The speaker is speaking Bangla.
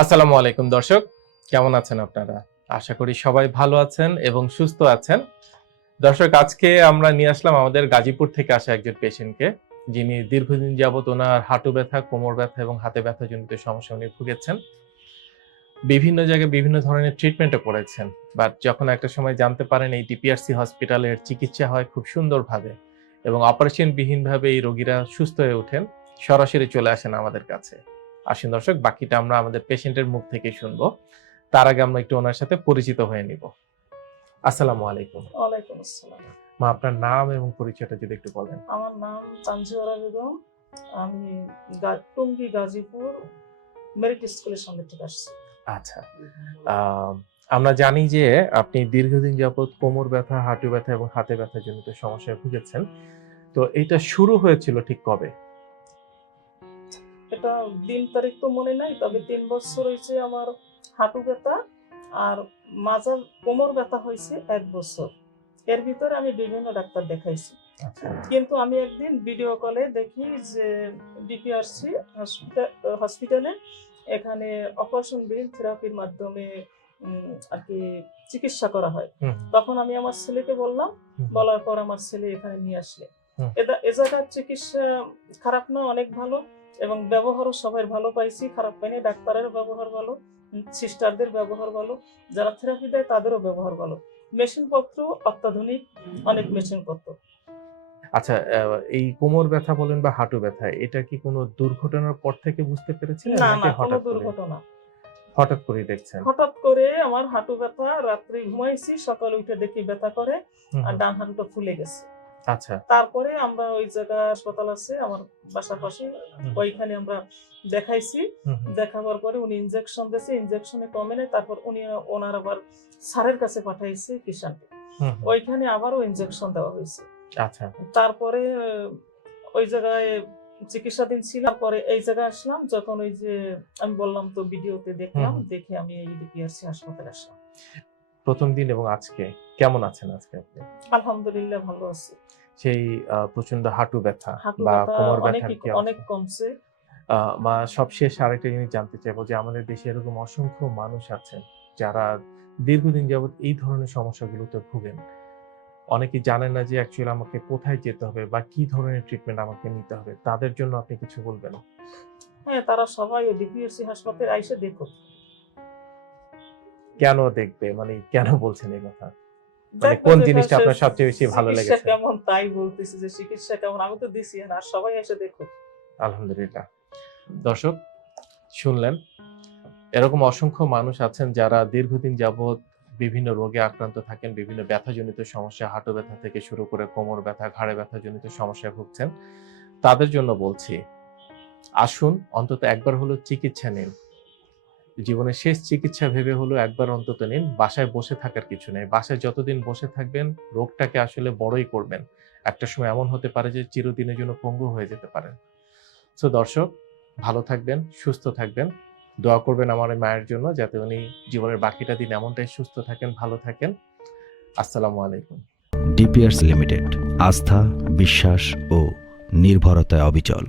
আসসালামু আলাইকুম দর্শক, কেমন আছেন আপনারা? আশা করি সবাই ভালো আছেন এবং সুস্থ আছেন। দর্শক, আজকে আমরা নিয়ে আসলাম আমাদের গাজীপুর থেকে আসা একজন পেশেন্টকে, যিনি দীর্ঘদিন যাবত ওনার হাঁটু ব্যথা, কোমর ব্যথা এবং হাতে ব্যথা জনিত সমস্যা উনি ভুগেছেন। বিভিন্ন জায়গায় বিভিন্ন ধরনের ট্রিটমেন্টও করেছেন। বাট যখন একটা সময় জানতে পারেন এই ডিপিআরসি হসপিটালের চিকিৎসা হয় খুব সুন্দরভাবে এবং অপারেশন বিহীনভাবে এই রোগীরা সুস্থ হয়ে ওঠেন, সরাসরি চলে আসেন আমাদের কাছে। আসুন দর্শক বাকিটা আমরা আমাদের পেশেন্টের মুখ থেকে শুনব। তার আগে আমরা একটু ওনার সাথে পরিচিত হয়ে নিব। আসসালামু আলাইকুম। ওয়ালাইকুম আসসালাম। মা আপনার নাম এবং পরিচয়টা যদি একটু বলেন। আমার নাম তানজিওরা বেগম। আমি টঙ্গী গাজীপুর মেরিট স্কুলের সামনে থেকে আসছি। আচ্ছা। আহ, আমরা জানি যে আপনি দীর্ঘদিন যাবত কোমর ব্যথা হাঁটু ব্যথা এবং হাতে ব্যথা জনিত সমস্যায় ভুগেছেন। তো এটা শুরু হয়েছিল ঠিক কবে? এটা দিন তারিখ তো মনে নাই তবে তিন বছর হয়েছে আমার হাঁটু ব্যথা আর মাজার কোমর ব্যথা হয়েছে এক বছর। এর ভিতরে আমি বিভিন্ন ডাক্তার দেখাইছি। আচ্ছা। কিন্তু আমি একদিন ভিডিও কলে দেখি যে ডিপিআরসি হসপিটালে এখানে অপারেশন বিল থেরাপির মাধ্যমে আর কি চিকিৎসা করা হয়। তখন আমি আমার ছেলেকে বললাম বলার পর আমার ছেলে এখানে নিয়ে আসলে। এ জায়গার চিকিৎসা খারাপ না অনেক ভালো। এবং ব্যবহারও সবাই ভালো পাইছি খারাপ পাইনি ডাক্তারের ব্যবহার ভালো সিস্টারদের ব্যবহার ভালো যারা থেরাপি দেয় তাদেরও ব্যবহার ভালো। মেশিনপত্র অত্যাধুনিক অনেক মেশিনপত্র। আচ্ছা এই কোমর ব্যথা বলেন বা হাঁটু ব্যথা এটা কি কোনো দুর্ঘটনার পর থেকে বুঝতে পেরেছিলেন না না কোনো দুর্ঘটনা। হঠাৎ করে দেখছেন? হঠাৎ করে আমার হাঁটু ব্যথা রাত্রে ঘুমাইছি সকালে উঠে দেখি ব্যথা করে আর। ডান হাঁটুটা ফুলে গেছে। আচ্ছা। তারপরে আমরা ওই জায়গায় হাসপাতাল আছে আমার বাসার পাশে। ওইখানে আমরা দেখাইছি। দেখাবার পরে উনি ইনজেকশন দিয়েছে ইনজেকশনে কমে নেই তারপর উনি ওনার আবার স্যারের কাছে পাঠাইছে কিষানকে। ওইখানে আবারও ইনজেকশন দেওয়া হয়েছে। আচ্ছা। তারপরে ওই জায়গায় চিকিৎসাধীন ছিল পরে এই জায়গায় আসলাম যখন ওই যে আমি বললাম তো ভিডিওতে দেখলাম দেখে আমি এই ডিপিআরসি হাসপাতালে আসলাম। প্রথম দিন এবং আজকে? কেমন আছেন আজকে আপনি? আলহামদুলিল্লাহ ভালো আছি। সেই প্রচণ্ড হাঁটু ব্যথা বা ব্যথা কোমর অনেক কি অনেক কমছে। মা সবশেষ আরেকটা জিনিস জানতে চাইব যে আমাদের দেশে এরকম অসংখ্য মানুষ আছেন যারা দীর্ঘদিন যাবত এই ধরনের সমস্যাগুলোতে ভুগেন। অনেকে জানেন না যে অ্যাকচুয়ালি আমাকে কোথায় যেতে হবে বা কি ধরনের ট্রিটমেন্ট আমাকে নিতে হবে। তাদের জন্য আপনি কিছু বলবেন? হ্যাঁ তারা সবাই ডিপিএসসি হাসপাতালে আইসে দেখো কেন দেখবে? মানে কেন বলছেন এই কথা? মানে কোন জিনিসটা আপনার সবচেয়ে বেশি ভালো লেগেছে? কেমন তাই বলতেছি যে চিকিৎসা কেমন? আমি তো দিছি আর সবাই এসে দেখো আলহামদুলিল্লাহ। দর্শক শুনলেন এরকম অসংখ্য মানুষ আছেন যারা দীর্ঘদিন যাবৎ বিভিন্ন রোগে আক্রান্ত থাকেন বিভিন্ন ব্যথাজনিত সমস্যা হাঁটু ব্যথা থেকে শুরু করে কোমর ব্যথা ঘাড়ে ব্যথাজনিত সমস্যায় ভুগছেন। তাদের জন্য বলছি আসুন অন্তত একবার হলো চিকিৎসা নিন। জীবনের শেষ চিকিৎসা ভেবে হলো একবার অন্তত নিন, বাসায় বসে থাকার কিছু নেই। বাসায় যতদিন বসে থাকবেন, রোগটাকে আসলে বড়ই করবেন। একটা সময় এমন হতে পারে যে চিরদিনের জন্য পঙ্গু হয়ে যেতে পারেন সো দর্শক, ভালো থাকবেন, সুস্থ থাকবেন। দোয়া করবেন আমার মায়ের জন্য যাতে উনি জীবনের বাকিটা দিন এমনটাই সুস্থ থাকেন, ভালো থাকেন। আসসালামু আলাইকুম। ডিপিআরস লিমিটেড, আস্থা, বিশ্বাস ও নির্ভরতায় অবিচল।